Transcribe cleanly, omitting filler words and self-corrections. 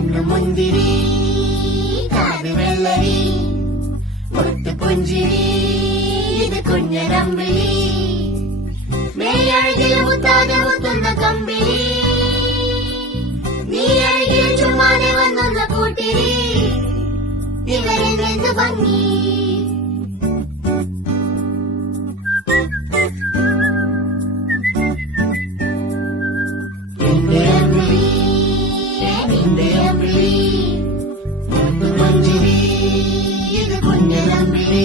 കണ്ണു മുന്തിരി കാത് വെള്ളരി മുത്ത് പുഞ്ചിരി ഇത് കുഞ്ഞരമ്പിളി മേയഴകിൽ മുത്താതെ മുത്തുന്ന കമ്പിളി നീ അഴകിൽ ചുമ്മാതെ വന്നൊന്ന കൂട്ടിരി ഇവരിൽ എന്ത് ഭംഗി ഇത് കുഞ്ഞരമ്പിളി